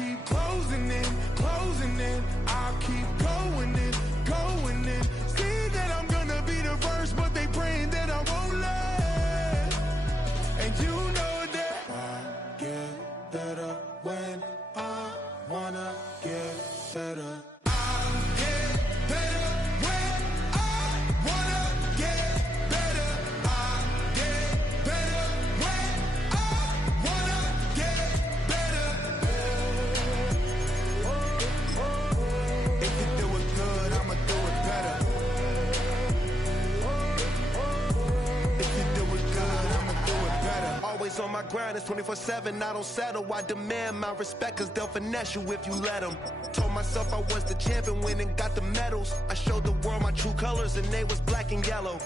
keep closing in, I'll keep going in. See that I'm gonna be the first, but they praying that I won't let. And you know that I get better when I wanna get better. On my grind, it's 24/7, I don't settle. I demand my respect, cause they'll finesse you if you let them. Told myself I was the champion, went and got the medals. I showed the world my true colors and they was black and yellow.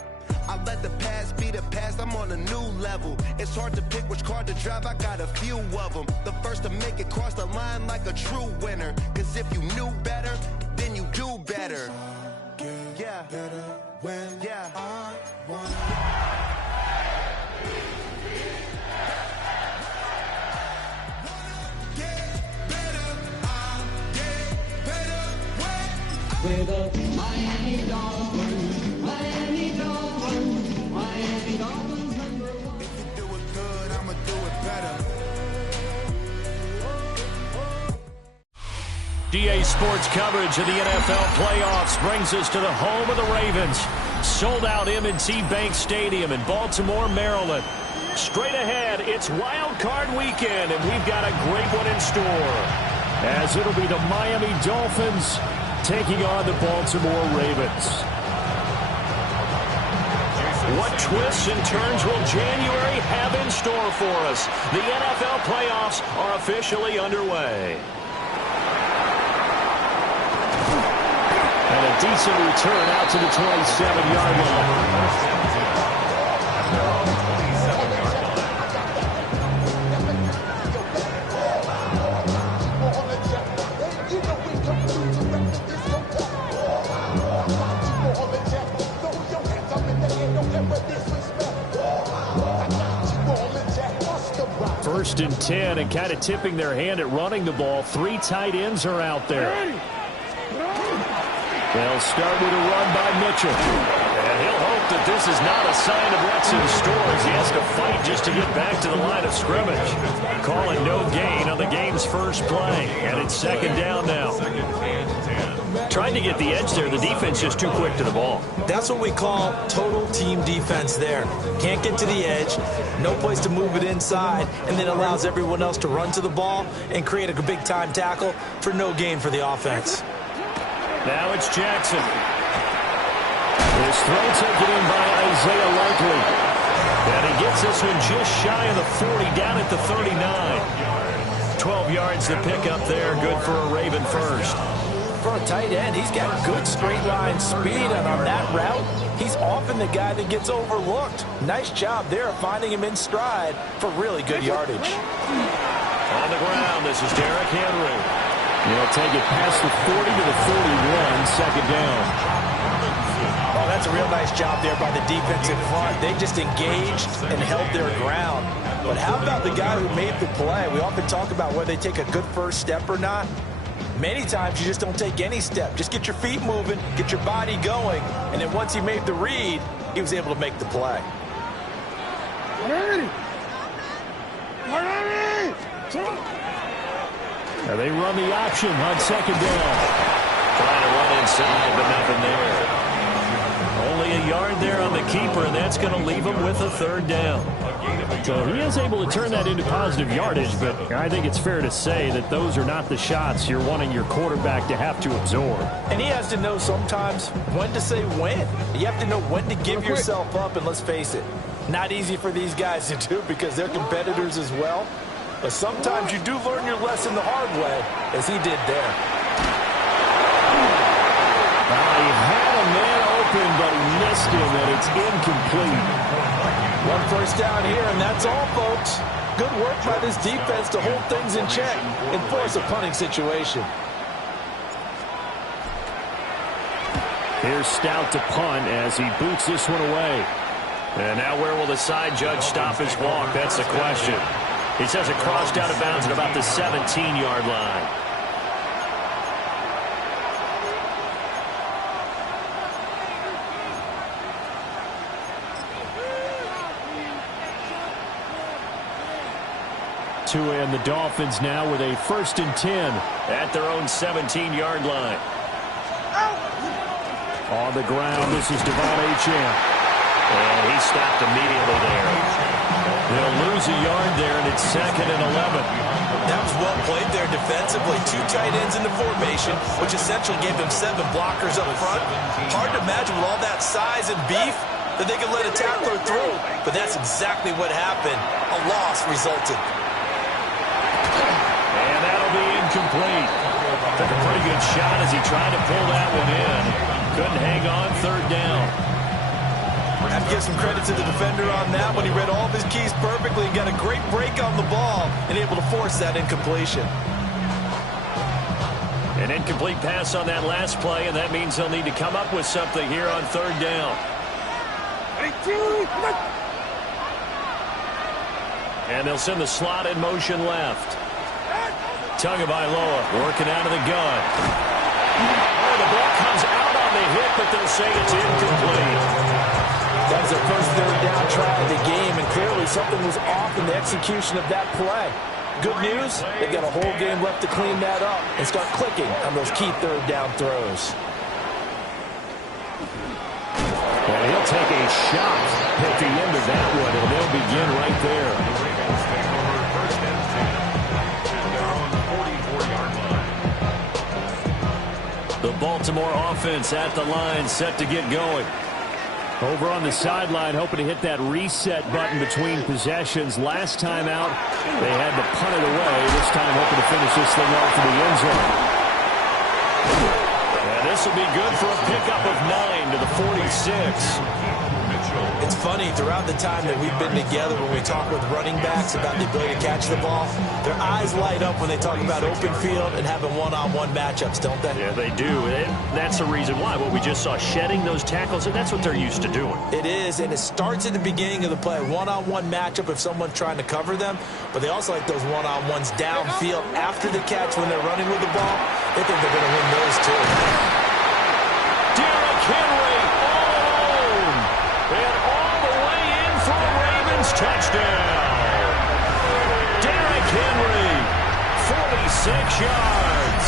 I let the past be the past, I'm on a new level. It's hard to pick which car to drive, I got a few of them. The first to make it cross the line like a true winner. Cause if you knew better, then you do better. Yeah, better when I wanna. With the Miami Dolphins, Miami Dolphins, Miami Dolphins number one. If you do it good, I'ma do it better. DA Sports coverage of the NFL playoffs brings us to the home of the Ravens. Sold out M&T Bank Stadium in Baltimore, Maryland. Straight ahead, it's Wild Card Weekend, and we've got a great one in store. As it'll be the Miami Dolphins taking on the Baltimore Ravens. What twists and turns will January have in store for us? The NFL playoffs are officially underway. And a decent return out to the 27-yard line. First and 10, and kind of tipping their hand at running the ball. Three tight ends are out there. They'll start with a run by Mitchell. And he'll hope that this is not a sign of what's in store as he has to fight just to get back to the line of scrimmage. Calling no gain on the game's first play. And it's second down now. Trying to get the edge there. The defense just too quick to the ball. That's what we call total team defense there. Can't get to the edge, no place to move it inside, and then allows everyone else to run to the ball and create a big-time tackle for no gain for the offense. Now it's Jackson. His throw taken in by Isaiah Likely. And he gets this one just shy of the 40, down at the 39. 12 yards to pick up there, good for a Raven first. For a tight end, he's got good straight line speed, and on that route, he's often the guy that gets overlooked. Nice job there of finding him in stride for really good yardage. On the ground, this is Derrick Henry. He'll take it past the 40 to the 41, second down. Oh, that's a real nice job there by the defense in front. They just engaged and held their ground. But how about the guy who made the play? We often talk about whether they take a good first step or not. Many times you just don't take any step. Just get your feet moving, get your body going, and then once he made the read, he was able to make the play. Now they run the option on second down. Trying to run inside, but nothing there. Only a yard there on the keeper, and that's going to leave him with a third down. So he is able to turn that into positive yardage, but I think it's fair to say that those are not the shots you're wanting your quarterback to have to absorb. And he has to know sometimes when to say when. You have to know when to give yourself up, and let's face it, not easy for these guys to do because they're competitors as well. But sometimes you do learn your lesson the hard way, as he did there. He had a man open, but he missed him, and it's incomplete. One first down here, and that's all, folks. Good work by this defense to hold things in check and force a punting situation. Here's Stout to punt as he boots this one away. And now where will the side judge stop his walk? That's the question. He says it crossed out of bounds at about the 17-yard line. And the Dolphins now with a 1st and 10 at their own 17-yard line. On the ground, this is Devon Achane. And he stopped immediately there. They'll lose a yard there, and it's 2nd and 11. That was well played there defensively. 2 tight ends in the formation, which essentially gave them 7 blockers up front. Hard to imagine with all that size and beef that they could let a tackler through. But that's exactly what happened. A loss resulted. And that'll be incomplete. Took a pretty good shot as he tried to pull that one in. Couldn't hang on, 3rd down. I have to give some credit to the defender on that when he read all of his keys perfectly and got a great break on the ball and able to force that incompletion. An incomplete pass on that last play, and that means they'll need to come up with something here on 3rd down. And they'll send the slot in motion left. Tagovailoa working out of the gun. Oh, the ball comes out on the hit, but they'll say it's incomplete. That was their first 3rd down try of the game, and clearly something was off in the execution of that play. Good news, they've got a whole game left to clean that up and start clicking on those key 3rd down throws. And he'll take a shot at the end of that one, and they'll begin right there. The Baltimore offense at the line, set to get going. Over on the sideline, hoping to hit that reset button between possessions. Last time out, they had to punt it away. This time, hoping to finish this thing off in the end zone. And this will be good for a pickup of 9 to the 46. It's funny, throughout the time that we've been together, when we talk with running backs about the ability to catch the ball, their eyes light up when they talk about open field and having one-on-one matchups, don't they? Yeah, they do. And that's the reason why. What we just saw, shedding those tackles, and that's what they're used to doing. It is, and it starts at the beginning of the play. One-on-one matchup if someone's trying to cover them, but they also like those one-on-ones downfield after the catch when they're running with the ball. They think they're going to win those too. Derrick Henry all alone. And all the way in for a Ravens touchdown. Derrick Henry, 46 yards.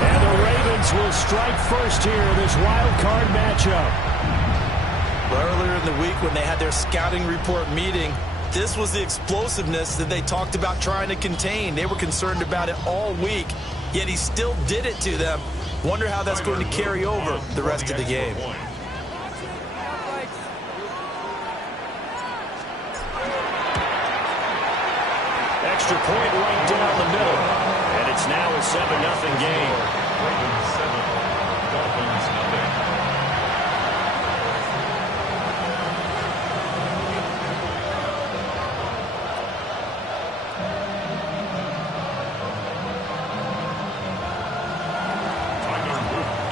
And the Ravens will strike first here in this wild card matchup. Earlier in the week when they had their scouting report meeting, this was the explosiveness that they talked about trying to contain. They were concerned about it all week, yet he still did it to them. Wonder how that's going to carry over the rest of the game. Extra point right down the middle. And it's now a 7-0 game. Ravens 7, Dolphins 0.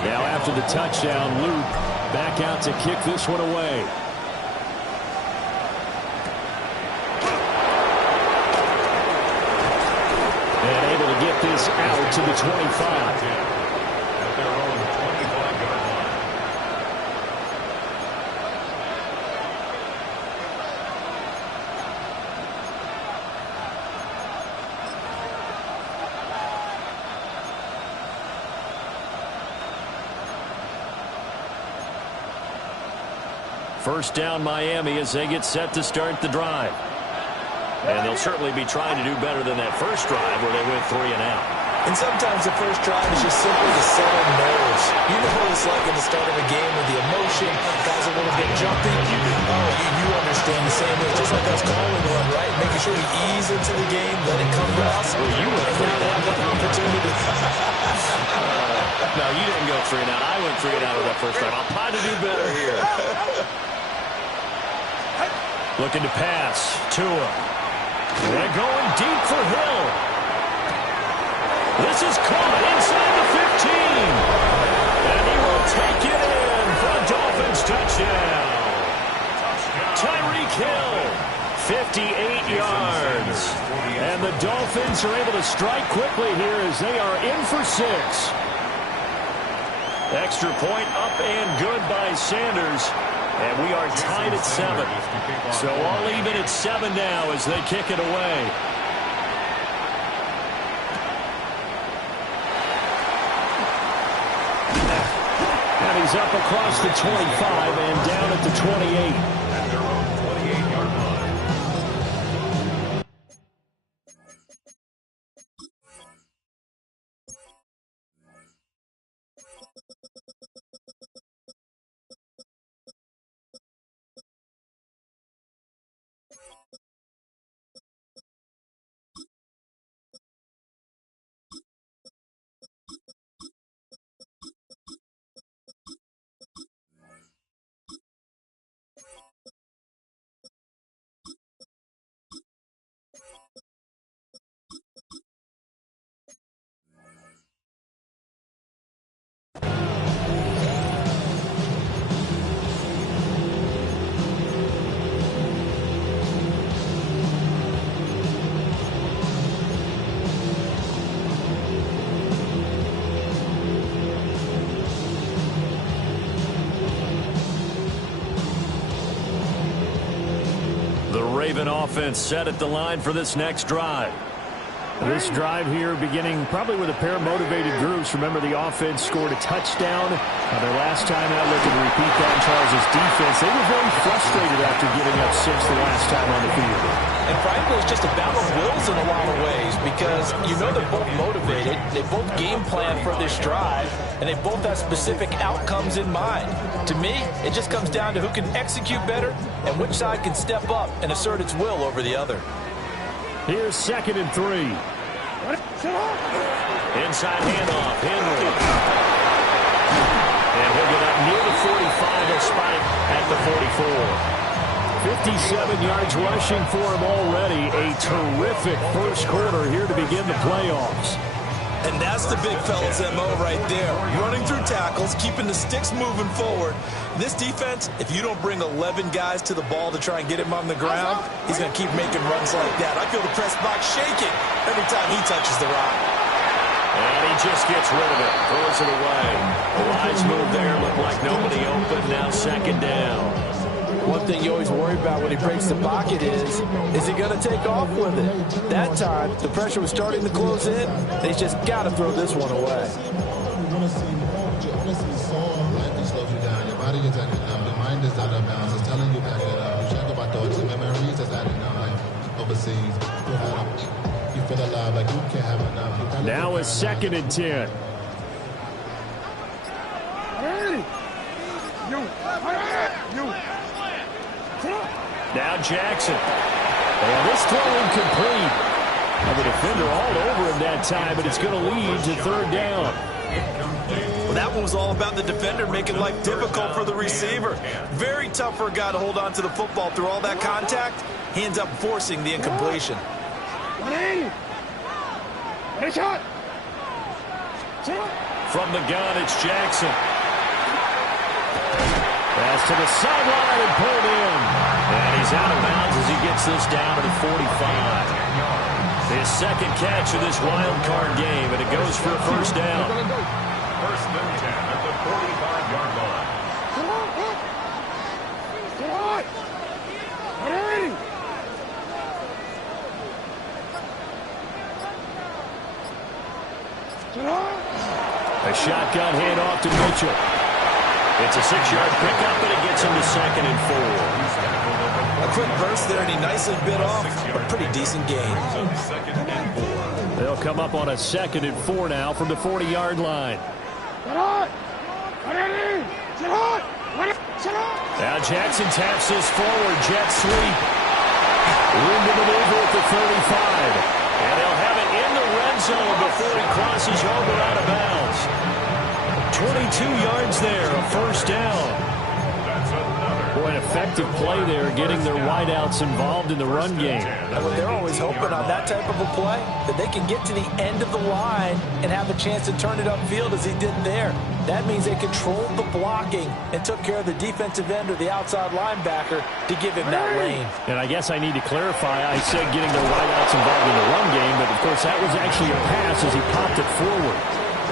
Now after the touchdown, Luke back out to kick this one away. And able to get this out to the 25. At their own 25-yard line. First down Miami as they get set to start the drive. And they'll certainly be trying to do better than that first drive where they went 3 and out. And sometimes the first drive is just simply to settle nerves. You know what it's like in the start of a game with the emotion, guys a little bit jumpy. Oh, you understand the same way. Just like us calling one, right? Making sure we ease into the game, let it come to us. Well, you went and now they have that opportunity. No, you didn't go 3 and out. I went 3 and out with that first drive. I'll try to do better here. Looking to pass. Tua. They're going deep for Hill. This is caught inside the 15. And he will take it in for a Dolphins touchdown. Tyreek Hill, 58 yards. And the Dolphins are able to strike quickly here as they are in for 6. Extra point up and good by Sanders. And we are tied at 7. So all even at 7 now as they kick it away. And he's up across the 25 and down at the 28. At their own 28-yard line. Raven offense set at the line for this next drive. This drive here beginning probably with a pair of motivated groups. Remember, the offense scored a touchdown. Their last time out, looking to repeat that in Charles' defense. They were very frustrated after giving up 6 the last time on the field. And frankly, it's just a battle of wills in a lot of ways because you know they're both motivated. They both game plan for this drive, and they both have specific outcomes in mind. To me, it just comes down to who can execute better and which side can step up and assert its will over the other. Here's 2nd and 3. Inside handoff, Henry. And he'll get up near the 45. He'll spot it at the 44. 57 yards rushing for him already. A terrific first quarter here to begin the playoffs. And that's the big fella's MO right there. Running through tackles, keeping the sticks moving forward. This defense, if you don't bring 11 guys to the ball to try and get him on the ground, he's going to keep making runs like that. I feel the press box shaking every time he touches the rock. And he just gets rid of it. Throws it away. A wise move there. Looked like nobody open. Now 2nd down. One thing you always worry about when he breaks the pocket is he going to take off with it? That time, the pressure was starting to close in, and he's just got to throw this one away. Your body is at your mind is out of bounds. It's telling you back it up. You check about thoughts and memories that's adding up. Overseas, you feel alive like you can't have enough. Now it's 2nd and 10. Now Jackson. And this throw incomplete. And the defender all over him that time, but it's going to lead to 3rd down. Well, that one was all about the defender making life difficult for the receiver. Very tough for a guy to hold on to the football through all that contact. He ends up forcing the incompletion. From the gun, it's Jackson. Pass to the sideline and pulled in. And he's out of bounds as he gets this down to the 45. His 2nd catch of this wild card game, and it goes for a 1st down. 1st and 10 at the 45-yard line. A shotgun handoff to Mitchell. It's a 6-yard pickup, and it gets him to 2nd and 4. A quick burst there, and he nicely bit off a pretty decent gain. They'll come up on a 2nd and 4 now from the 40-yard line. Now Jackson taps this forward, jet sweep. Room to maneuver at the 35. And he'll have it in the red zone before he crosses over out of bounds. 22 yards there, a 1st down. That's another. Boy, a effective play there, getting their wideouts involved in the run game. And what they're always hoping on that type of a play, that they can get to the end of the line and have a chance to turn it upfield as he did there. That means they controlled the blocking and took care of the defensive end or the outside linebacker to give him that lane. And I guess I need to clarify, I said getting their wideouts involved in the run game, but of course that was actually a pass as he popped it forward.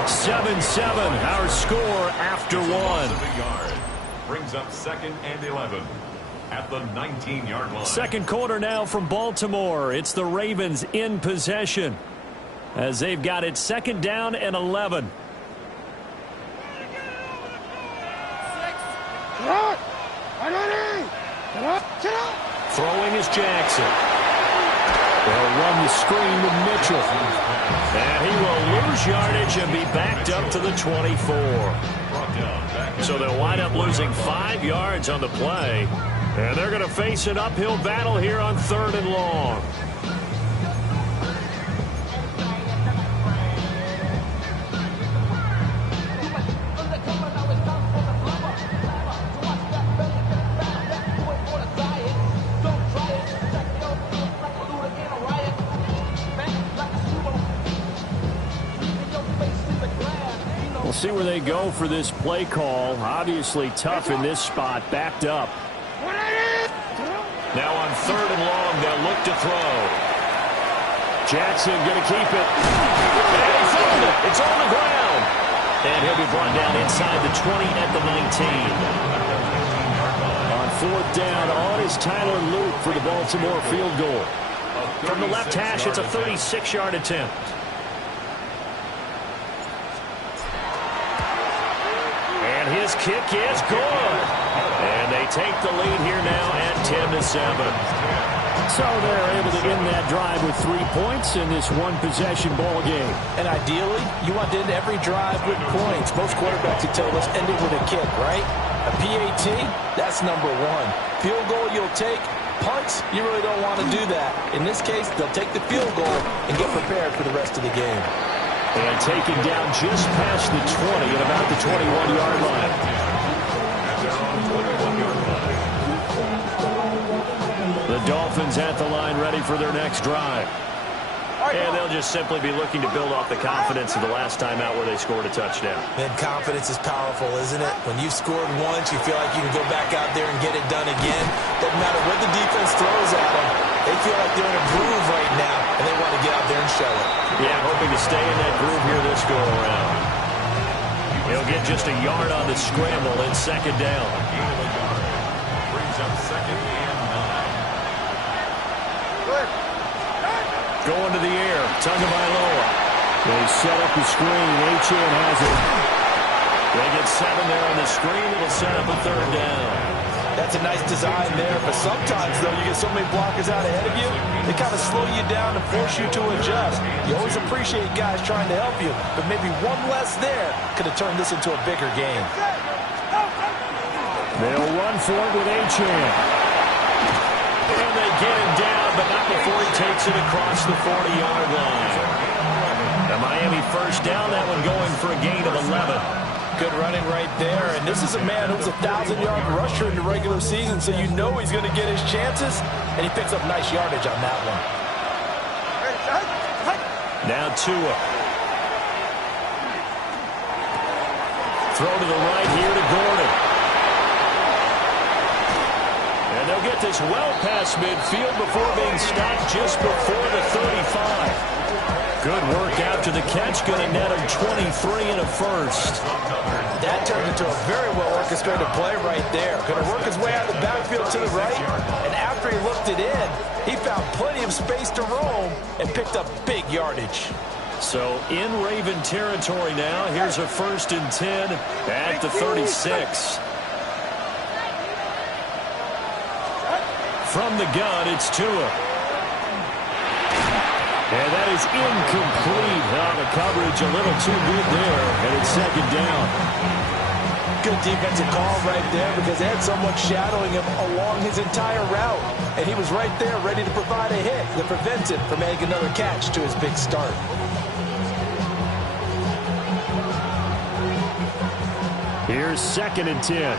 7-7, our score after one. Brings up 2nd and 11 at the 19-yard line. Second quarter now from Baltimore. It's the Ravens in possession as they've got it 2nd down and 11. Throwing is Jackson. They'll run the screen with Mitchell. And he will lose yardage and be backed up to the 24. So they'll wind up losing 5 yards on the play. And they're going to face an uphill battle here on 3rd and long. See where they go for this play call. Obviously tough in this spot, backed up. Now on 3rd and long, they'll look to throw. Jackson going to keep it. And he found it. It's on the ground. And he'll be brought down inside the 20 at the 19. On 4th down, on is Tyler Luke for the Baltimore field goal. From the left hash, it's a 36-yard attempt. His kick is good. And they take the lead here now at 10-7. So they're able to end that drive with 3 points in this one-possession ball game. And ideally, you want to end every drive with points. Most quarterbacks would tell us end it with a kick, right? A PAT, that's number 1. Field goal you'll take. Punts, you really don't want to do that. In this case, they'll take the field goal and get prepared for the rest of the game. And taken down just past the 20 at about the 21-yard line. The Dolphins at the line ready for their next drive. And they'll just simply be looking to build off the confidence of the last time out where they scored a touchdown. Man, confidence is powerful, isn't it? When you've scored once, you feel like you can go back out there and get it done again. Doesn't matter what the defense throws at them. They feel like they're in a groove right now, and they want to get out there and show it. Yeah, hoping to stay in that groove here this go-around. He'll get just a yard on the scramble in 2nd down. Brings up 2nd and 9. Going to the air, Tagovailoa. They set up the screen. H.N. has it. They get 7 there on the screen. It'll set up a 3rd down. That's a nice design there, but sometimes, though, you get so many blockers out ahead of you, they kind of slow you down and force you to adjust. You always appreciate guys trying to help you, but maybe one less there could have turned this into a bigger game. They'll run for it with H.N. And they get him down, but not before he takes it across the 40-yard line. The Miami 1st down, that one going for a gain of 11. Good running right there, and this is a man who was a 1,000-yard rusher in the regular season, so you know he's going to get his chances, and he picks up nice yardage on that one. Now Tua. Throw to the right here to Gordon. And they'll get this well past midfield before being stopped just before the 35. Good work after the catch, going to net him 23 and a 1st. That turned into a very well-orchestrated play right there. Going to work his way out of the backfield to the right, and after he looked it in, he found plenty of space to roam and picked up big yardage. So in Raven territory now, here's a 1st and 10 at the 36. From the gun, it's Tua. And that is incomplete. The coverage a little too good there, and it's 2nd down. Good defensive call right there because they had someone shadowing him along his entire route. And he was right there ready to provide a hit that prevents him from making another catch to his big start. Here's 2nd and 10.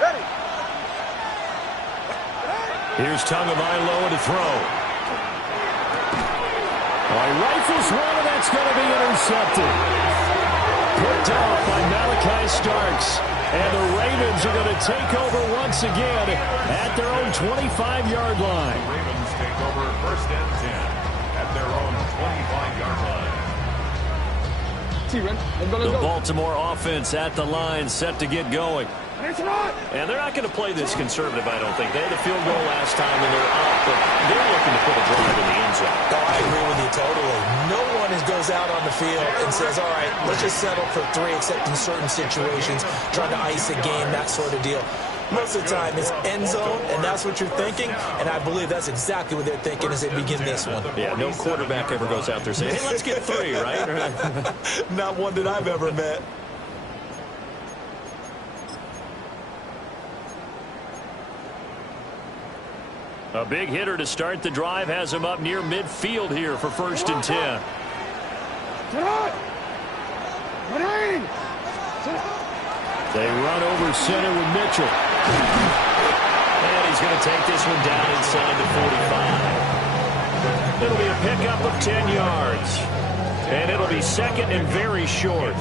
Ready. Here's Tagovailoa to throw. He rifles one, and that's going to be intercepted. Picked off by Malachi Starks. And the Ravens are going to take over once again at their own 25-yard line. The Ravens take over 1st and 10 at their own 25-yard line. The Baltimore offense at the line, set to get going. And they're not going to play this conservative, I don't think. They had a field goal last time, and they're up, but they're looking to put a drive in the end zone. Oh, I agree with you totally. No one goes out on the field and says, all right, let's just settle for 3, except in certain situations, trying to ice a game, that sort of deal. Most of the time, it's end zone, and that's what you're thinking, and I believe that's exactly what they're thinking as they begin this one. Yeah, no quarterback ever goes out there saying, hey, let's get 3, right? Not one that I've ever met. A big hitter to start the drive has him up near midfield here for 1st and 10. They run over center with Mitchell. And he's going to take this one down inside the 45. It'll be a pickup of 10 yards. And it'll be 2nd and very short.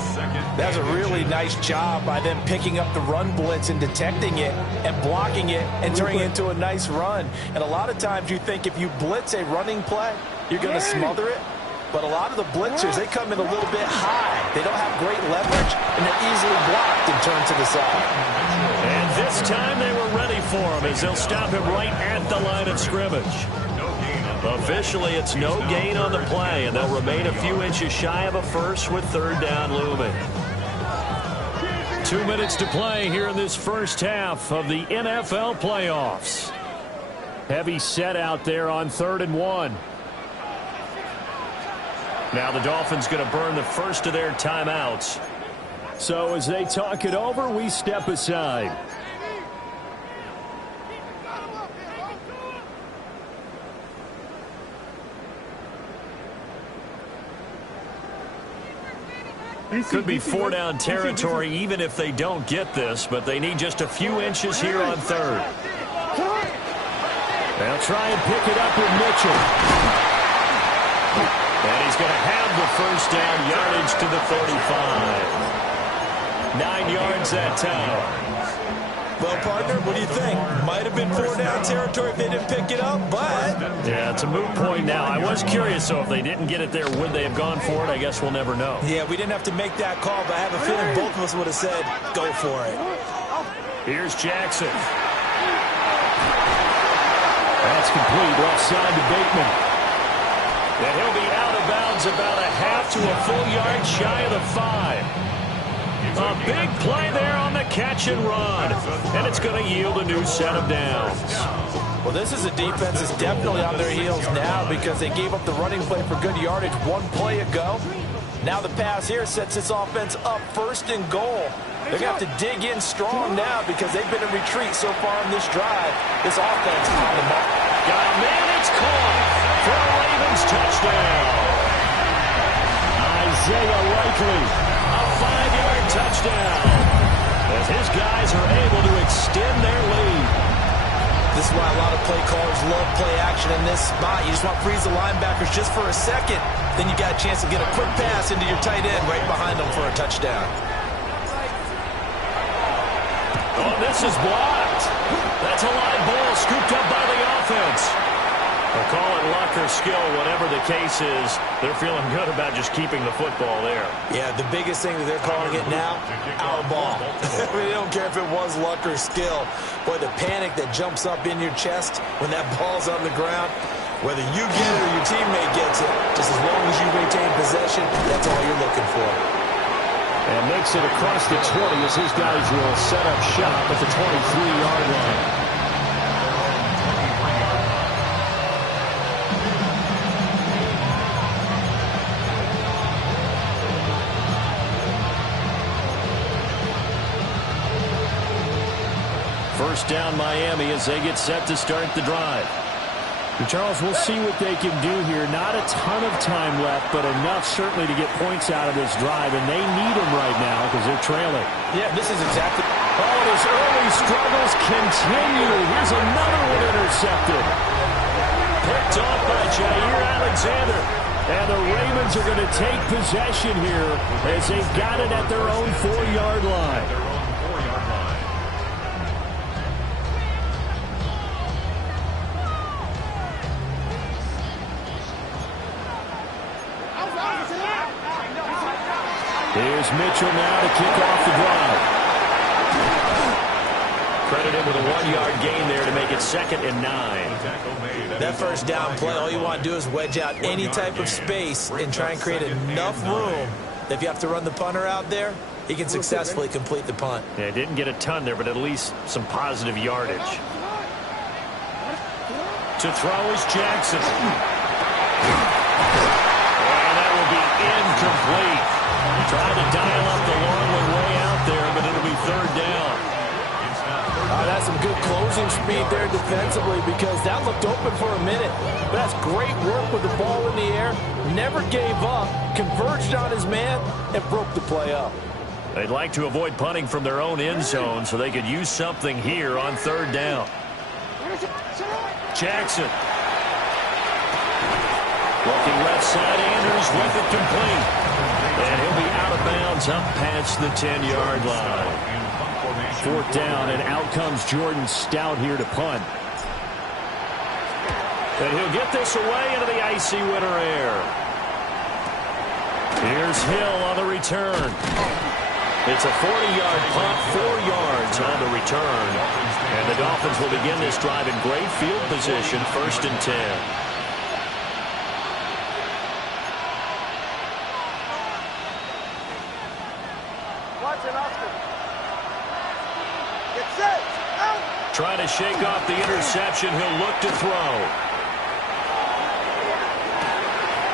That's a really nice job by them picking up the run blitz and detecting it and blocking it and turning it into a nice run. And a lot of times you think if you blitz a running play, you're going to smother it. But a lot of the blitzers, they come in a little bit high. They don't have great leverage, and they're easily blocked and turned to the side. And this time they were ready for him as they'll stop him right at the line of scrimmage. Officially, it's no gain on the play, and they'll remain a few inches shy of a first with 3rd down looming. 2 minutes to play here in this first half of the NFL playoffs. Heavy set out there on 3rd and 1. Now the Dolphins going to burn the first of their timeouts. So as they talk it over, we step aside. Could be 4-down territory even if they don't get this, but they need just a few inches here on 3rd. They'll try and pick it up with Mitchell. And he's going to have the 1st down, yardage to the 35. 9 yards that time. Well, partner, what do you think? Might have been 4-down territory if they didn't pick it up, but... Yeah, it's a moot point now. I was curious, so if they didn't get it there, would they have gone for it? I guess we'll never know. Yeah, we didn't have to make that call, but I have a feeling both of us would have said, go for it. Here's Jackson. That's complete, left side to Bateman. And he'll be out of bounds about a half to a full yard shy of the 5. A big play there on the catch and run. And it's going to yield a new set of downs. Well, this is a defense that's definitely on their heels now because they gave up the running play for good yardage 1 play ago. Now the pass here sets this offense up 1st and goal. They're going to have to dig in strong now because they've been in retreat so far in this drive. This offense is on the mark. Got a man, it's caught for a Ravens touchdown. Isaiah Likely, a 5-yard touchdown. As his guys are able to extend their lead. This is why a lot of play callers love play action in this spot. You just want to freeze the linebackers just for a second. Then you got a chance to get a quick pass into your tight end right behind them for a touchdown. Oh, this is blocked. That's a live ball scooped up by the offense. They'll call it luck or skill, whatever the case is. They're feeling good about just keeping the football there. Yeah, the biggest thing that they're calling it now, our ball. I mean, they don't care if it was luck or skill. Boy, the panic that jumps up in your chest when that ball's on the ground, whether you get it or your teammate gets it, just as long as you retain possession, that's all you're looking for. And makes it across the 20 as his guys will set up shop at the 23-yard line. First down Miami as they get set to start the drive. And Charles, we'll see what they can do here. Not a ton of time left, but enough certainly to get points out of this drive, and they need them right now because they're trailing. Yeah, this is exactly... Oh, Oh, and his early struggles continue. Here's another one intercepted. Picked off by Jair Alexander. And the Ravens are going to take possession here as they've got it at their own 4-yard line. Here's Mitchell now to kick off the drive. Credit him with a 1-yard gain there to make it 2nd and 9. That first down play, all you want to do is wedge out any type of space and try and create enough room that if you have to run the punter out there, he can successfully complete the punt. Yeah, didn't get a ton there, but at least some positive yardage. To throw is Jackson. And that will be incomplete. Trying to dial up the long one way out there, but it'll be 3rd down. That's some good closing speed there defensively because that looked open for a minute. But that's great work with the ball in the air. Never gave up, converged on his man, and broke the play up. They'd like to avoid punting from their own end zone so they could use something here on 3rd down. Jackson. Looking left side, Andrews with it complete. And he'll be out of bounds up past the 10-yard line. 4th down, and out comes Jordan Stout here to punt. And he'll get this away into the icy winter air. Here's Hill on the return. It's a 40-yard punt, 4 yards on the return. And the Dolphins will begin this drive in great field position, 1st and 10. Trying to shake off the interception. He'll look to throw.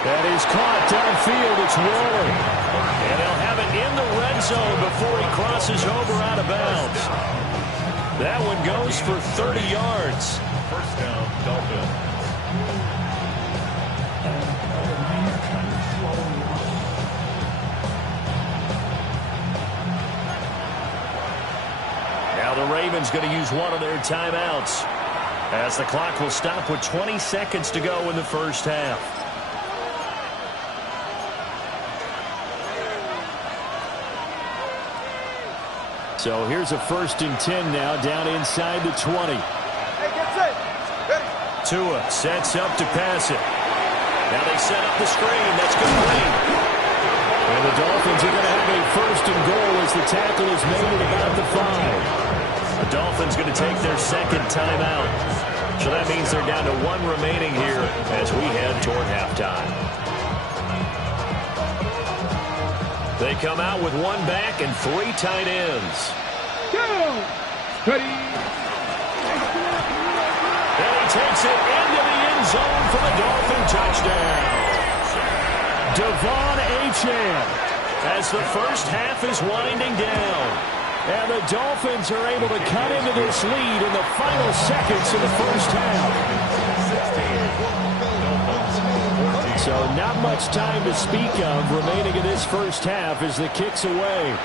That is caught downfield. It's Waller. And they'll have it in the red zone before he crosses over out of bounds. That one goes for 30 yards. 1st down, Dolphins. Now the Ravens going to use one of their timeouts as the clock will stop with 20 seconds to go in the 1st half. So here's a 1st and 10 now down inside the 20. Tua sets up to pass it. Now they set up the screen. That's complete. And the Dolphins are going to have a 1st and goal as the tackle is made at about the 5. The Dolphins going to take their 2nd timeout. So that means they're down to 1 remaining here as we head toward halftime. They come out with 1 back and 3 tight ends. Ready. And he takes it into the end zone for the Dolphin touchdown. Devon Achane as the 1st half is winding down. And the Dolphins are able to cut into this lead in the final seconds of the 1st half. So not much time to speak of remaining in this 1st half as the kick's away.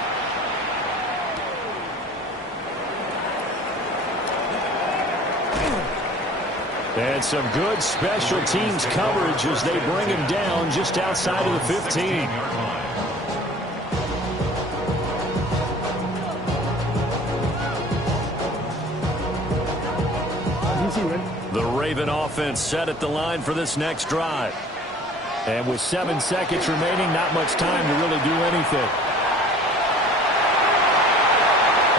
And some good special teams coverage as they bring him down just outside of the 15. The Raven offense set at the line for this next drive. And with 7 seconds remaining, not much time to really do anything.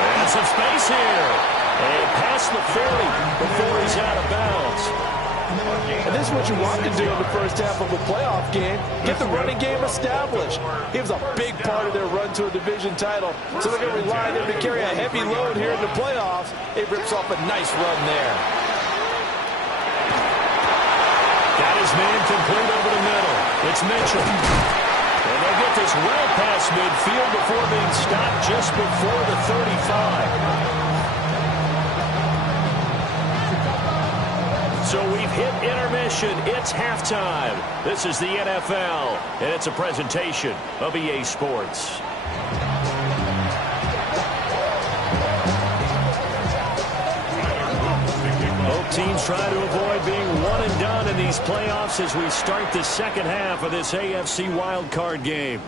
And some space here. And past the 40 before he's out of bounds. And this is what you want to do in the 1st half of a playoff game. Get the running game established. He was a big part of their run to a division title. So they're going to rely on him to carry a heavy load here in the playoffs. It rips off a nice run there. Got his man complete over the middle. It's Mitchell. And they'll get this well past midfield before being stopped just before the 35. So we've hit intermission. It's halftime. This is the NFL, and it's a presentation of EA Sports. teams trying to avoid being one and done in these playoffs as we start the second half of this AFC wildcard game.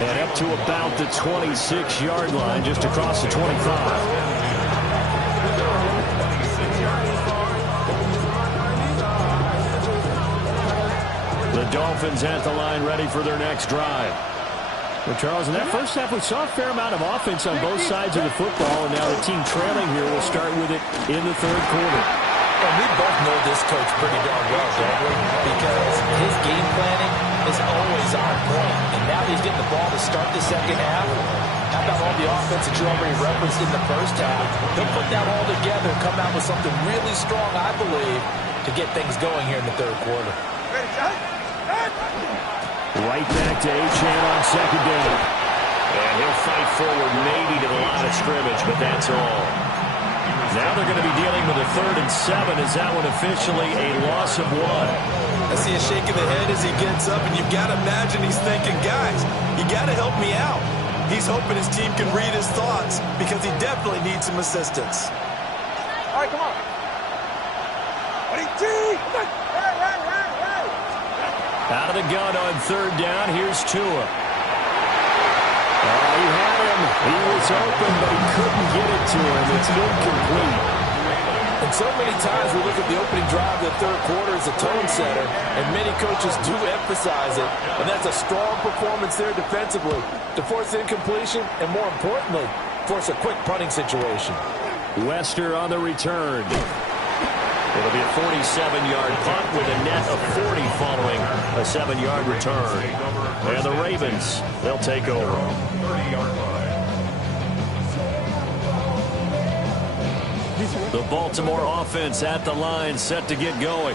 And up to about the 26-yard line, just across the 25. The Dolphins at the line, ready for their next drive. Well, Charles, in that first half, we saw a fair amount of offense on both sides of the football, and now the team trailing here will start with it in the third quarter. And we both know this coach pretty darn well, don't we? Because his game planning is always on point. And now he's getting the ball to start the second half. How about all the offense that you already referenced in the first half? He'll put that all together and come out with something really strong, I believe, to get things going here in the third quarter. Right back to Achane on second down. And he'll fight forward maybe to the line of scrimmage, but that's all. Now they're going to be dealing with a 3rd and 7. Is that one officially a loss of 1? I see a shake of the head as he gets up, and you've got to imagine he's thinking, guys, you got to help me out. He's hoping his team can read his thoughts because he definitely needs some assistance. All right, come on. Ready, T. Out of the gun on 3rd down. Here's Tua. Oh, he had him. He was open, but he couldn't get it to him. It's incomplete. And so many times we look at the opening drive of the third quarter as a tone setter, and many coaches do emphasize it. And that's a strong performance there defensively to force incompletion and, more importantly, force a quick punting situation. Wester on the return. It'll be a 47-yard punt with a net of 40 following a 7-yard return. And the Ravens, they'll take over. The Baltimore offense at the line, set to get going.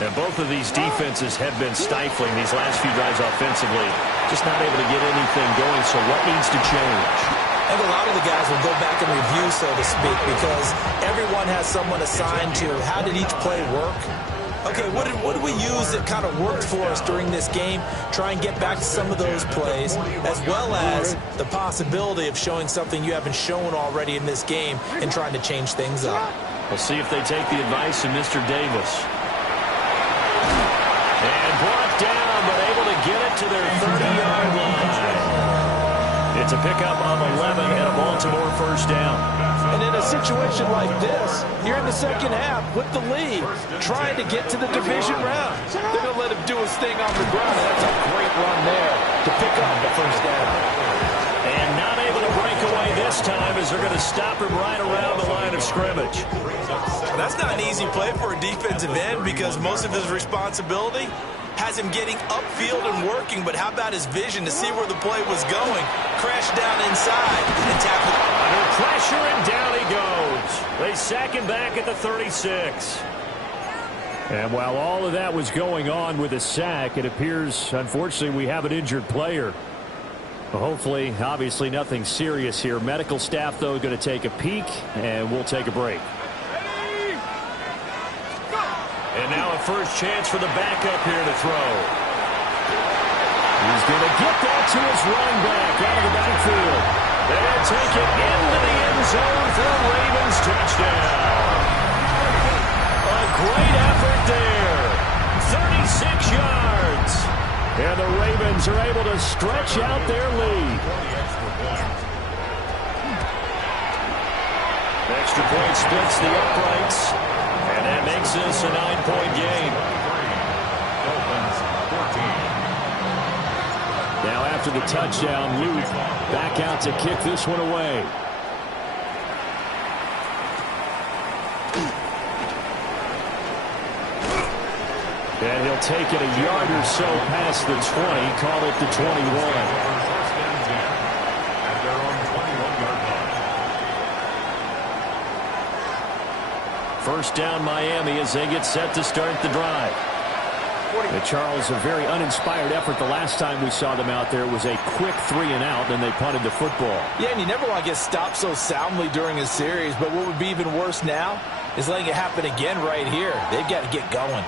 And both of these defenses have been stifling these last few drives offensively. Just not able to get anything going, so what needs to change? I think a lot of the guys will go back and review, so to speak, because everyone has someone assigned to how did each play work. Okay, what did we use that kind of worked for us during this game? Try and get back to some of those plays, as well as the possibility of showing something you haven't shown already in this game and trying to change things up. We'll see if they take the advice of Mr. Davis. And brought down, but able to get it to their 30-yard line. It's a pickup of 11 and a Baltimore first down. And in a situation like this, you're in the second half with the lead, trying to get to the division round. They're going to let him do his thing on the ground, and that's a great run there to pick up the first down. And not able to break away this time as they're going to stop him right around the line of scrimmage. That's not an easy play for a defensive end because most of his responsibility has him getting upfield and working, but how about his vision to see where the play was going? Crashed down inside and tackled. Under pressure, and down he goes. They sack him back at the 36. And while all of that was going on with a sack, it appears, unfortunately, we have an injured player. Hopefully, obviously, nothing serious here. Medical staff, though, going to take a peek, and we'll take a break. And now a first chance for the backup here to throw. He's going to get that to his running back out of the backfield. They'll take it into the end zone for a Ravens touchdown. A great effort there. 36 yards. And the Ravens are able to stretch out their lead. Extra point splits the uprights. And that makes this a 9-point game. Now after the touchdown, Luke back out to kick this one away. And he'll take it a yard or so past the 20, call it the 21. First down Miami as they get set to start the drive. Charles, a very uninspired effort the last time we saw them out there. It was a quick 3-and-out, then they punted the football. Yeah, and you never want to get stopped so soundly during a series, but what would be even worse now is letting it happen again right here. They've got to get going.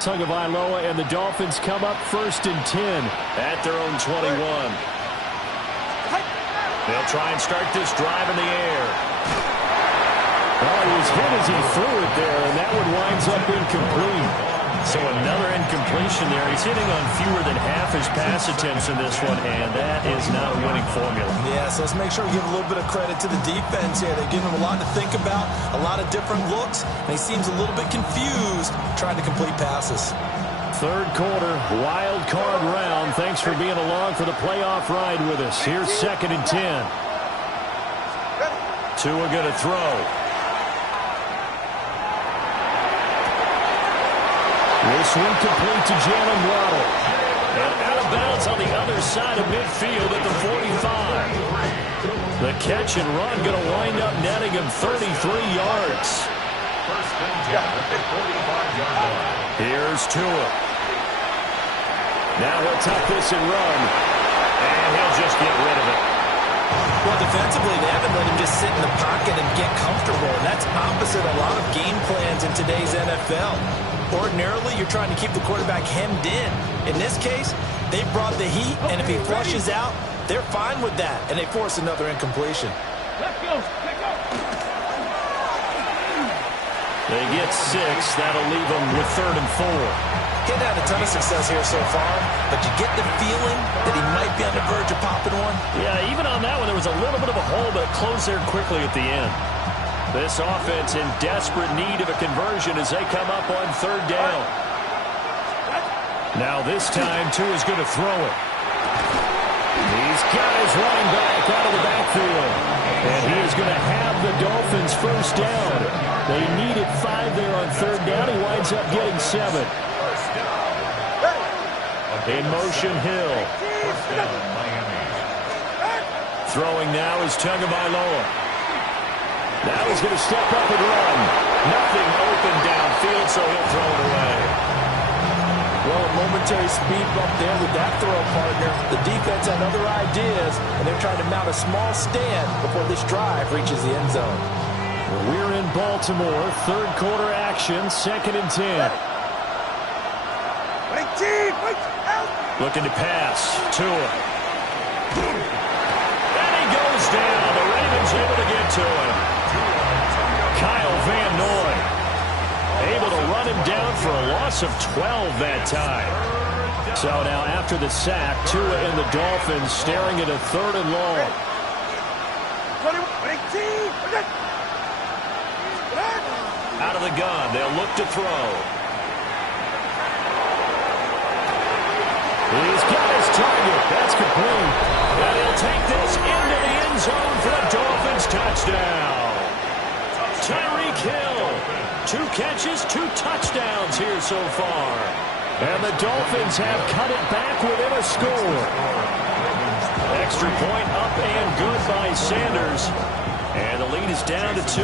Tagovailoa and the Dolphins come up 1st and 10 at their own 21. They'll try and start this drive in the air. Well, he was hit as he threw it there, and that one winds up incomplete. So another incompletion there. He's hitting on fewer than half his pass attempts in this one, and that is not a winning formula. Yeah, so let's make sure we give a little bit of credit to the defense here. They've given him a lot to think about, a lot of different looks, and he seems a little bit confused trying to complete passes. Third quarter, wild card round. Thanks for being along for the playoff ride with us. Here's 2nd and 10. Tua going to throw. This one complete to Jalen Waddle. And out of bounds on the other side of midfield at the 45. The catch and run going to wind up netting him 33 yards. First and 10 at the 45-yard line. Here's Tua. Now he'll tuck this and run. And he'll just get rid of it. Well, defensively, they haven't let him just sit in the pocket and get comfortable. And that's opposite a lot of game plans in today's NFL. Ordinarily, you're trying to keep the quarterback hemmed in. In this case, they brought the heat, and if he flushes out, they're fine with that, and they force another incompletion. Let's go. Let's go. They get 6. That'll leave them with 3rd and 4. He's had a ton of success here so far, but you get the feeling that he might be on the verge of popping one. Yeah, even on that one, there was a little bit of a hole, but it closed there quickly at the end. This offense in desperate need of a conversion as they come up on 3rd down. Now this time, Tua's going to throw it. He's got his running back out of the backfield. And he is going to have the Dolphins first down. They needed 5 there on 3rd down. He winds up getting 7. In motion, Hill. Throwing now is Tagovailoa. Now he's going to step up and run. Nothing open downfield, so he'll throw it away. Well, a momentary speed bump there with that throw, partner. The defense had other ideas, and they're trying to mount a small stand before this drive reaches the end zone. We're in Baltimore. 3rd quarter action, 2nd and 10. Looking to pass. Tua. And he goes down. The Ravens able to get to him. Kyle Van Noy able to run him down for a loss of 12 that time. So now after the sack, Tua and the Dolphins staring at a 3rd and long. Out of the gun, they'll look to throw. He's got his target. That's complete. And he'll take this into the end zone for a Dolphins touchdown. Tyreek Hill, 2 catches, 2 touchdowns here so far. And the Dolphins have cut it back within a score. Extra point up and good by Sanders. And the lead is down to 2.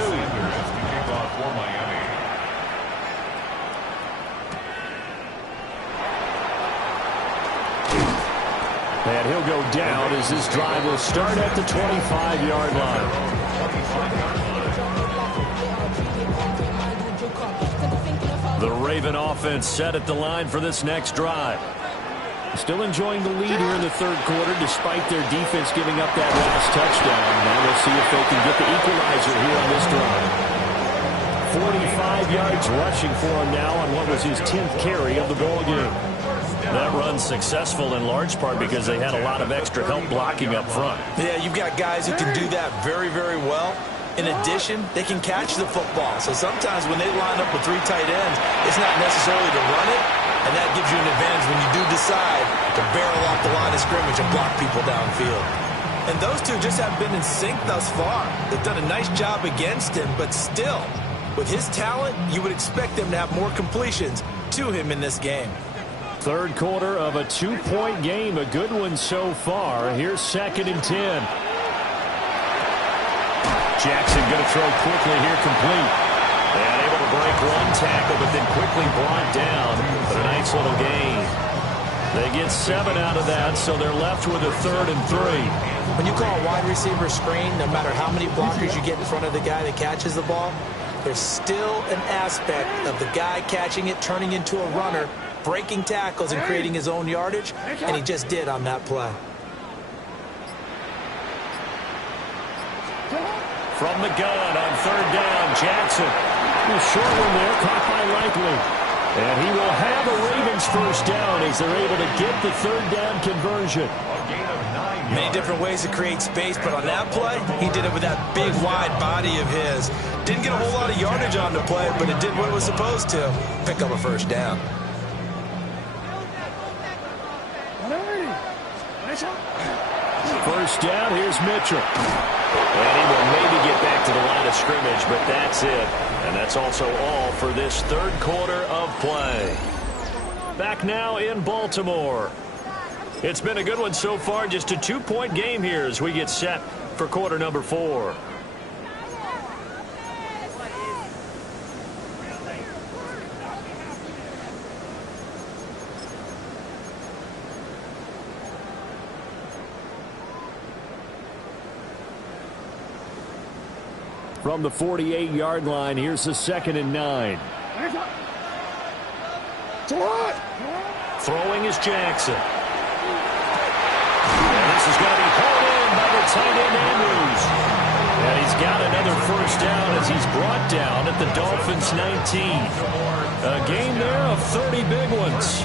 And he'll go down as this drive will start at the 25-yard line. The Raven offense set at the line for this next drive. Still enjoying the lead here in the 3rd quarter despite their defense giving up that last touchdown. Now we'll see if they can get the equalizer here on this drive. 45 yards rushing for him now on what was his 10th carry of the ball game. That run's successful in large part because they had a lot of extra help blocking up front. Yeah, you've got guys who can do that very, very well. In addition, they can catch the football. So sometimes when they line up with 3 tight ends, it's not necessarily to run it, and that gives you an advantage when you do decide to barrel off the line of scrimmage and block people downfield. And those two just have been in sync thus far. They've done a nice job against him, but still, with his talent, you would expect them to have more completions to him in this game. 3rd quarter of a 2-point game, a good one so far. Here's 2nd and 10. Jackson going to throw quickly here, complete. And able to break 1 tackle, but then quickly brought down. But a nice little gain. They get 7 out of that, so they're left with a 3rd and 3. When you call a wide receiver screen, no matter how many blockers you get in front of the guy that catches the ball, there's still an aspect of the guy catching it, turning into a runner, breaking tackles and creating his own yardage, and he just did on that play. from the gun on third down. Jackson. A short one there, caught by Likely. And he will have a Ravens first down as they're able to get the third down conversion. Many different ways to create space, but on that play, he did it with that big, wide body of his. Didn't get a whole lot of yardage on the play, but it did what it was supposed to. Pick up a first down. First down, here's Mitchell. And he will maybe get back to the line of scrimmage, but that's it. And that's also all for this third quarter of play. Back now in Baltimore. It's been a good one so far. Just a 2-point game here as we get set for quarter number 4. From the 48-yard line, here's the 2nd and 9. Throwing is Jackson. And this is going to be hauled in by the tight end Andrews. And he's got another first down as he's brought down at the Dolphins' 19. A game there of 30 big ones.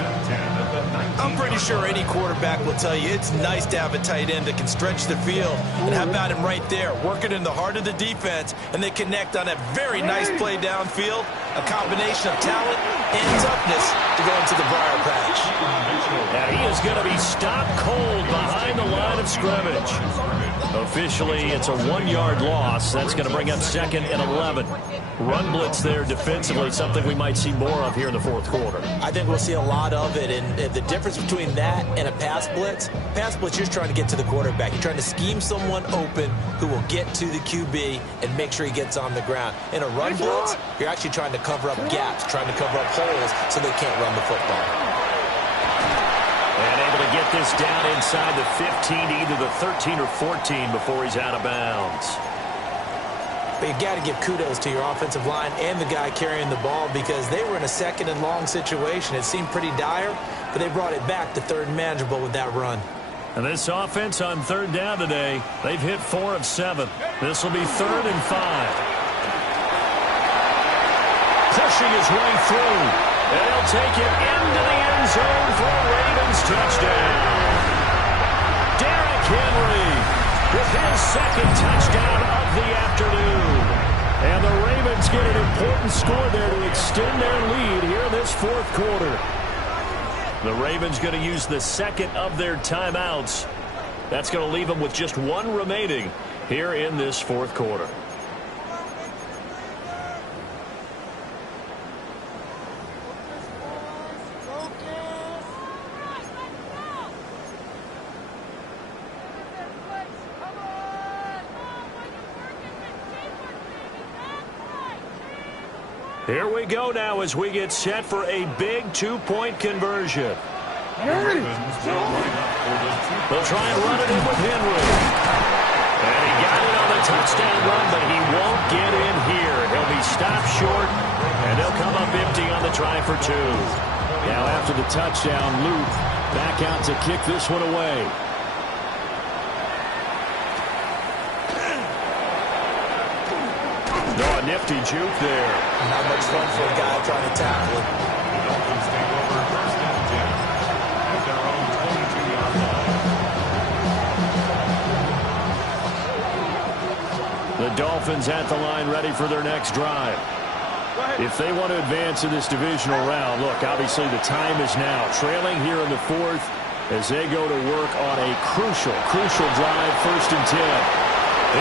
I'm pretty sure any quarterback will tell you it's nice to have a tight end that can stretch the field. And how about him right there, working in the heart of the defense, and they connect on a very nice play downfield, a combination of talent and toughness to go into the briar patch. And he is going to be stopped cold behind the line of scrimmage. Officially, it's a 1-yard loss. That's going to bring up 2nd and 11. Run blitz there defensively, something we might see more of here in the fourth quarter. I think we'll see a lot of it, and the difference between that and a pass blitz, you're just trying to get to the quarterback. You're trying to scheme someone open who will get to the QB and make sure he gets on the ground. In a run blitz, you're actually trying to cover up gaps, trying to cover up holes so they can't run the football. And able to get this down inside the 15, either the 13 or 14 before he's out of bounds. But you've got to give kudos to your offensive line and the guy carrying the ball because they were in a 2nd and long situation. It seemed pretty dire, but they brought it back to 3rd and manageable with that run. And this offense on 3rd down today, they've hit 4 of 7. This will be 3rd and 5. Pushing his way through. And he'll take it into the end zone for a Ravens touchdown. Derrick Henry with his 2nd touchdown of the afternoon. And the Ravens get an important score there to extend their lead here in this 4th quarter. The Ravens going to use the 2nd of their timeouts. That's going to leave them with just 1 remaining here in this 4th quarter. Here we go now as we get set for a big 2-point conversion. They'll try and run it in with Henry. And he got it on the touchdown run, but he won't get in here. He'll be stopped short, and they'll come up empty on the try for 2. Now after the touchdown, Luke back out to kick this one away. No, a nifty juke there. Not much fun for a guy trying to tackle it. The Dolphins at the line ready for their next drive. If they want to advance in this divisional round, look, obviously the time is now. Trailing here in the 4th as they go to work on a crucial drive, 1st and 10.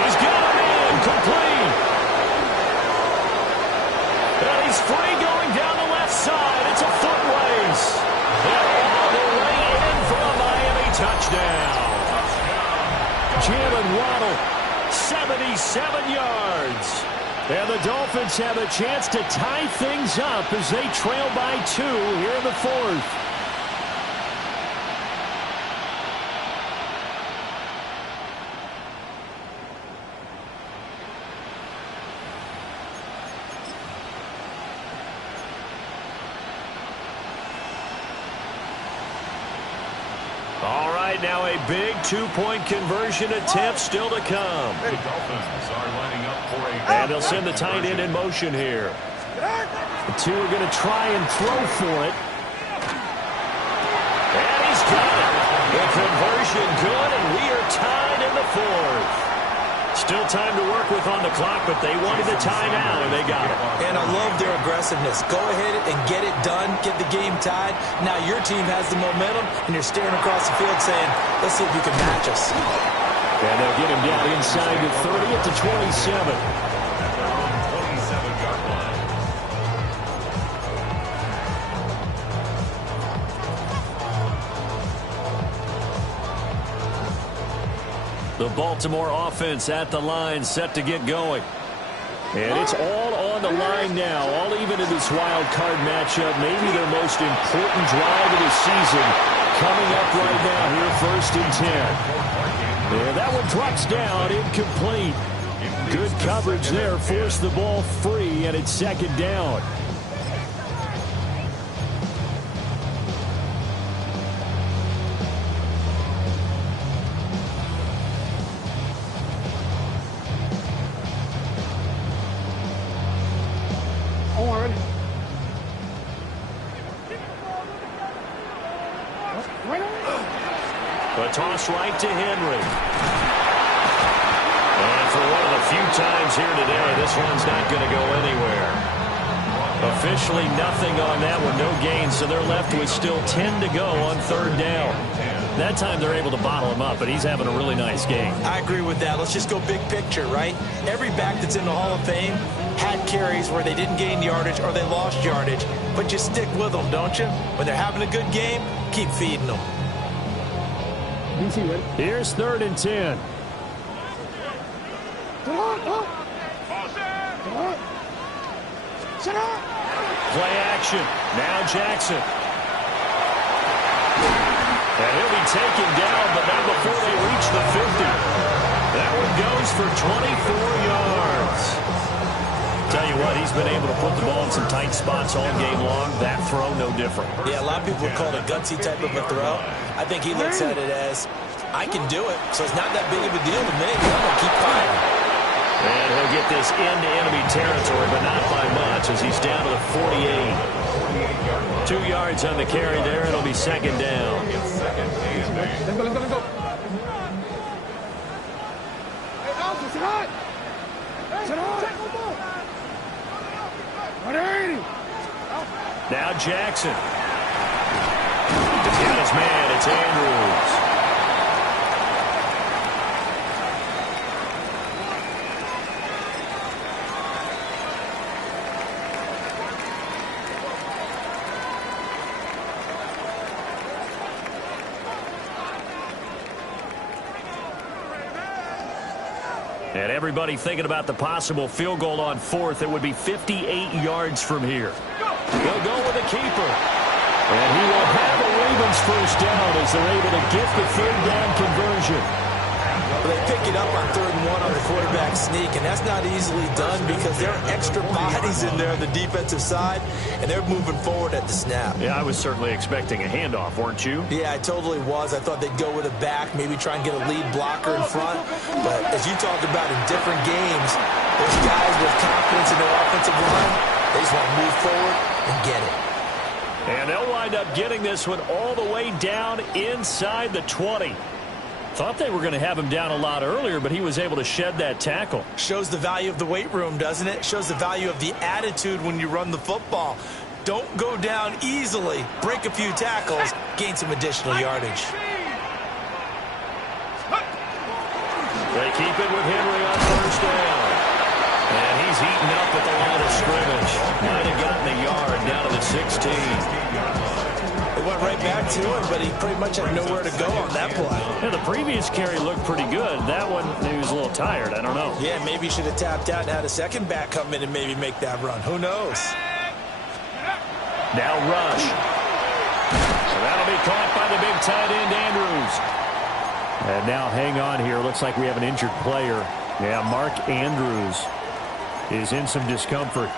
He's got him in, complete. And he's free going down the left side. It's a foot race. And all the way in for a Miami touchdown. Jalen Waddle, 77 yards. And the Dolphins have a chance to tie things up as they trail by 2 here in the 4th. right, now a big two-point conversion attempt still to come. The Dolphins are lining up for a... And they'll send the tight end in motion here. The two are going to try and throw for it. And he's got it. The conversion good, and we are tied in the fourth. Still time to work with on the clock, but they wanted the timeout, and they got it. And I love their aggressiveness. Go ahead and get it done, get the game tied. Now your team has the momentum, and you're staring across the field saying, let's see if you can match us. And they'll get him down inside the 30 at the 27. 27-yard line. The Baltimore offense at the line, set to get going. And it's all on the line now, all even in this wild card matchup. Maybe their most important drive of the season coming up right now here, 1st and 10. And that one drops down, incomplete. Good coverage there, forced the ball free, and it's 2nd down. A toss right to Henry. And for one of the few times here today, this one's not going to go anywhere. Officially nothing on that one, no gain, so they're left with still 10 to go on 3rd down. That time they're able to bottle him up, but he's having a really nice game. I agree with that. Let's just go big picture, right? Every back that's in the Hall of Fame had carries where they didn't gain yardage or they lost yardage, but you stick with them, don't you? When they're having a good game, keep feeding them. Here's 3rd and 10. Play action. Now Jackson. And he'll be taken down, but not before they reach the 50. That one goes for 24 yards. Tell you what, he's been able to put the ball in some tight spots all game long. That throw, no different. Yeah, a lot of people would call it a gutsy type of a throw. I think he looks at it as, I can do it, so it's not that big of a deal to me. I'm going to keep firing. And he'll get this into enemy territory, but not by much as he's down to the 48. 2 yards on the carry there. It'll be 2nd down. Let's go. Now Jackson. He's got his man. It's Andrews. And everybody thinking about the possible field goal on 4th. It would be 58 yards from here. They'll go with a keeper. And he will have a Ravens first down as they're able to get the 3rd down conversion. Well, they pick it up on 3rd and 1 on the quarterback sneak, and that's not easily done because there are extra bodies in there on the defensive side, and they're moving forward at the snap. Yeah, I was certainly expecting a handoff, weren't you? Yeah, I totally was. I thought they'd go with a back, maybe try and get a lead blocker in front. But as you talked about in different games, those guys with confidence in their offensive line, they just want to move forward and get it. And they'll wind up getting this one all the way down inside the 20. Thought they were going to have him down a lot earlier, but he was able to shed that tackle. Shows the value of the weight room, doesn't it? Shows the value of the attitude when you run the football. Don't go down easily. Break a few tackles. Gain some additional yardage. They keep it with Henry on 1st down. And he's eaten up at the line of scrimmage. Might have gotten a yard down to the 16. They went right back to him, but he pretty much had nowhere to go on that play. Yeah, the previous carry looked pretty good. That one, he was a little tired. I don't know. Yeah, maybe he should have tapped out and had a second back come in and maybe make that run. Who knows? Now rush. So that'll be caught by the big tight end, Andrews. And now hang on here. Looks like we have an injured player. Yeah, Mark Andrews is in some discomfort.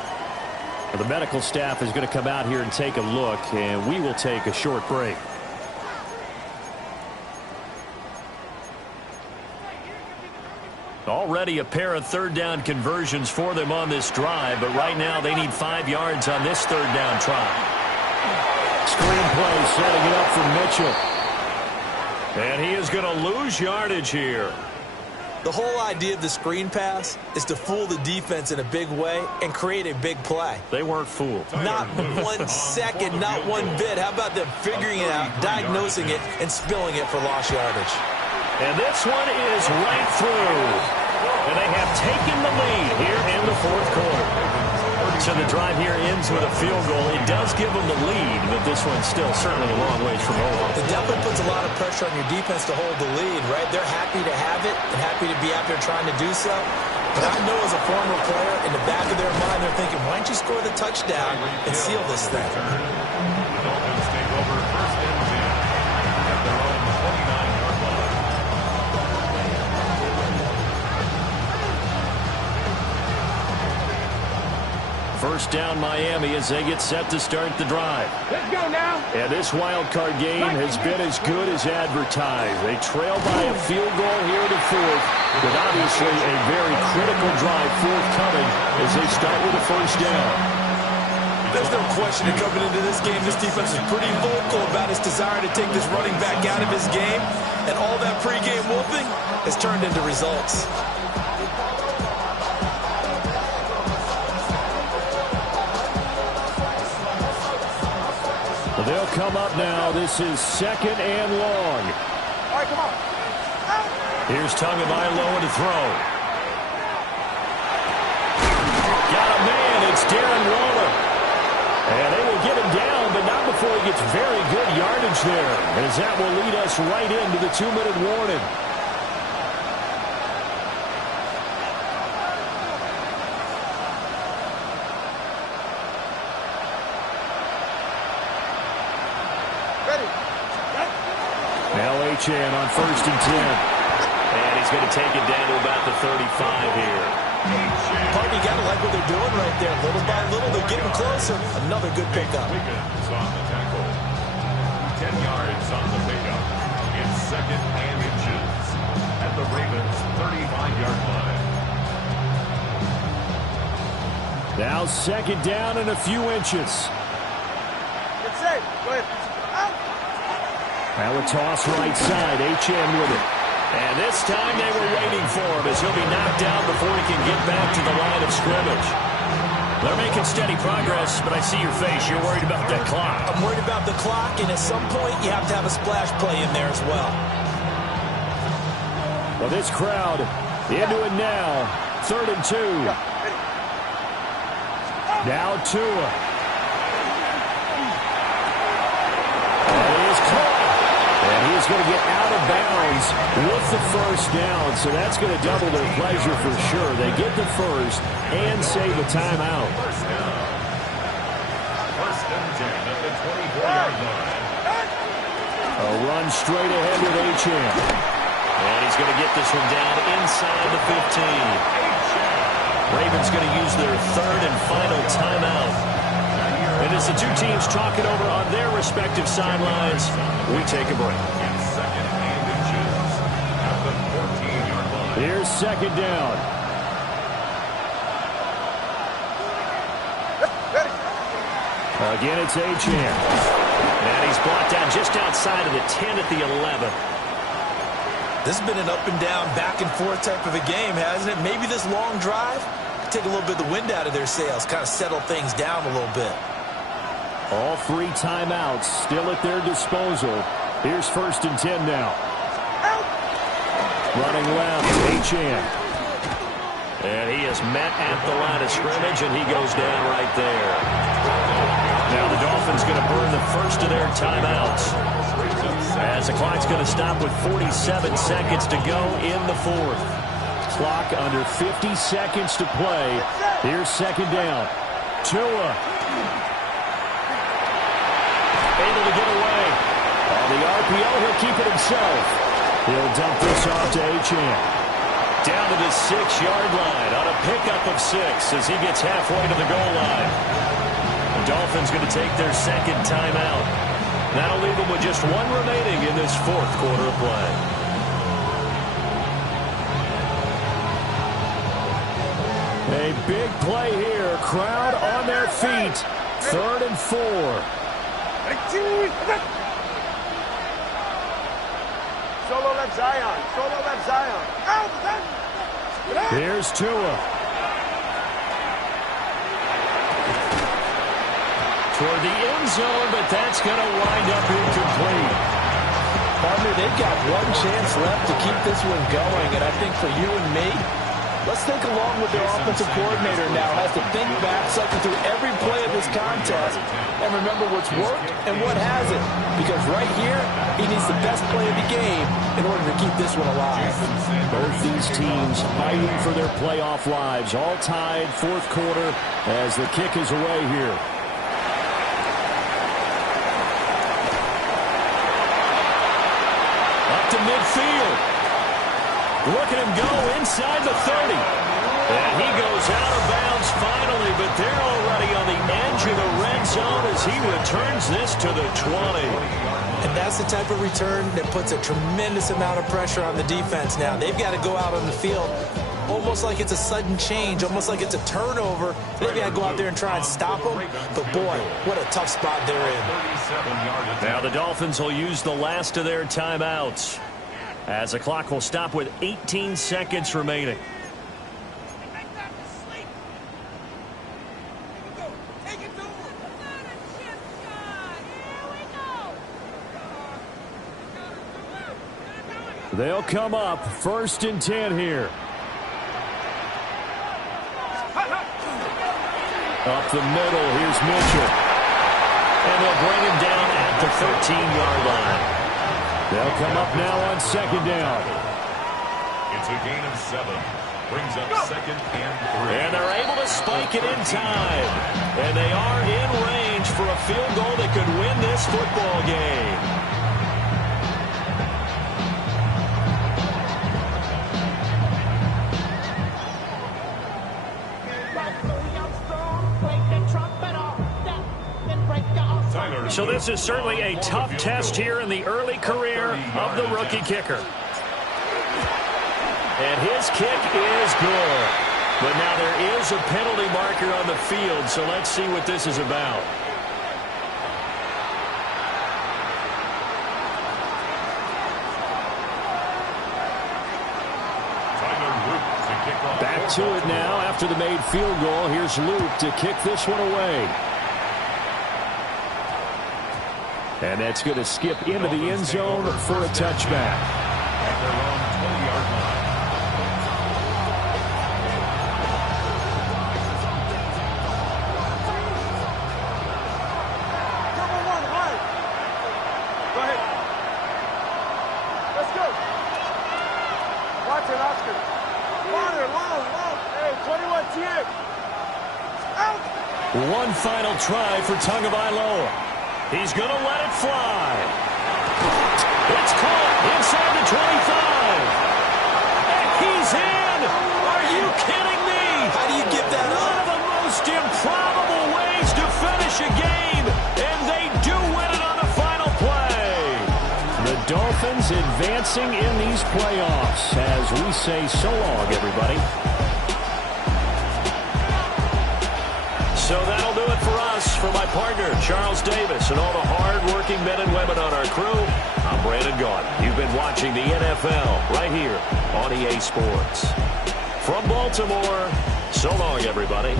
The medical staff is going to come out here and take a look, and we will take a short break. Already a pair of third down conversions for them on this drive, but right now they need 5 yards on this third down try. Screen play setting it up for Mitchell. And he is going to lose yardage here. The whole idea of the screen pass is to fool the defense in a big way and create a big play. They weren't fooled. Not 1 second, not one bit. How about them figuring it out, diagnosing it, and spilling it for lost yardage? And this one is right through. And they have taken the lead here in the fourth quarter. So the drive here ends with a field goal. It does give them the lead, but this one's still certainly a long ways from over. It definitely puts a lot of pressure on your defense to hold the lead, right? They're happy to have it and happy to be out there trying to do so. But I know as a former player, in the back of their mind, they're thinking, why don't you score the touchdown and seal this thing? The Dolphins take over first and 10 at their own 29-yard line. First down Miami as they get set to start the drive. Let's go now. And this wild card game has been as good as advertised. They trail by a field goal here in the fourth, but obviously a very critical drive forthcoming as they start with a first down. There's no question that coming into this game, this defense is pretty vocal about its desire to take this running back out of his game, and all that pregame whooping has turned into results. They'll come up now. This is second and long. All right, come on. Here's Tagovailoa to throw. Got a man. It's Darren Waller. And they will get him down, but not before he gets very good yardage there, as that will lead us right into the 2-minute warning. Now Achane on first and 10. And he's going to take it down to about the 35 here. Party, you got to like what they're doing right there. Little by little, they're getting closer. Another good pickup. Wiggins on the tackle. 10 yards on the pickup. It's second and inches at the Ravens' 35-yard line. Now second down and a few inches. Get safe. Go ahead. Now a toss right side. Achane with it. And this time they were waiting for him as he'll be knocked down before he can get back to the line of scrimmage. They're making steady progress, but I see your face. You're worried about that clock. I'm worried about the clock, and at some point you have to have a splash play in there as well. Well, this crowd into it now. 3rd and 2. Now Tua. And he is caught. And he's going to get out of bounds with the first down. So that's going to double their pleasure for sure. They get the first and save a timeout. First down. First and 10 at the 24-yard line. A run straight ahead with Achane. And he's going to get this one down inside the 15. Ravens going to use their third and final timeout. And as the two teams talk it over on their respective sidelines, we take a break. It's second and inches at the 14-yard line. Here's second down. Again, it's Achane. And he's brought down just outside of the 10 at the 11. This has been an up and down, back and forth type of a game, hasn't it? Maybe this long drive could take a little bit of the wind out of their sails, kind of settle things down a little bit. All 3 timeouts still at their disposal. Here's first and 10 now. Running left, Achane. And he is met at the line of scrimmage, and he goes down right there. Now the Dolphins going to burn the first of their timeouts, as the clock's going to stop with 47 seconds to go in the fourth. Clock under 50 seconds to play. Here's second down. Tua. Able to get away. On the RPO, he'll keep it himself. He'll dump this off to Achane. Down to the 6-yard line on a pickup of 6 as he gets halfway to the goal line. The Dolphins going to take their second timeout. That'll leave them with just 1 remaining in this fourth quarter of play. A big play here. Crowd on their feet. 3rd and 4. Solo left Zion. Solo left Zion. Here's Tua. Toward the end zone, but that's going to wind up incomplete. Partner, they've got one chance left to keep this one going, and I think for you and me, let's think along with their offensive coordinator now. Has to think back, cycle through every play of this contest, and remember what's worked and what hasn't. Because right here, he needs the best play of the game in order to keep this one alive. Both these teams fighting for their playoff lives. All tied, 4th quarter, as the kick is away here. Up to midfield. Look at him go inside the 30. And he goes out of bounds finally, but they're already on the edge of the red zone as he returns this to the 20. And that's the type of return that puts a tremendous amount of pressure on the defense now. They've got to go out on the field almost like it's a sudden change, almost like it's a turnover. They've got to go out there and try and stop them. But, boy, what a tough spot they're in. Now the Dolphins will use the last of their timeouts, as the clock will stop with 18 seconds remaining. They'll come up 1st and 10 here. Up the middle, here's Mitchell. And they'll bring him down at the 13-yard line. They'll come up now on 2nd down. It's a gain of 7. Brings up 2nd and 3. And they're able to spike it in time. And they are in range for a field goal that could win this football game. So this is certainly a tough test here in the early career of the rookie kicker. And his kick is good. But now there is a penalty marker on the field, so let's see what this is about. Back to it now after the made field goal. Here's Luke to kick this one away. And that's going to skip into the end zone for a touchback. At their own 20-yard line. Number 1, high. Go ahead. Let's go. Watch it, Oscar. Water, long. Hey, 21 TM. Out. One final try for Tagovailoa. He's going to let it fly. It's caught inside the 25. And he's in. Are you kidding me? How do you give that up? One of the most improbable ways to finish a game. And they do win it on the final play. The Dolphins advancing in these playoffs as we say so long, everybody. So that'll do it for us. For my partner, Charles Davis, and all the hard-working men and women on our crew, I'm Brandon Gaudin. You've been watching the NFL right here on EA Sports. From Baltimore, so long, everybody.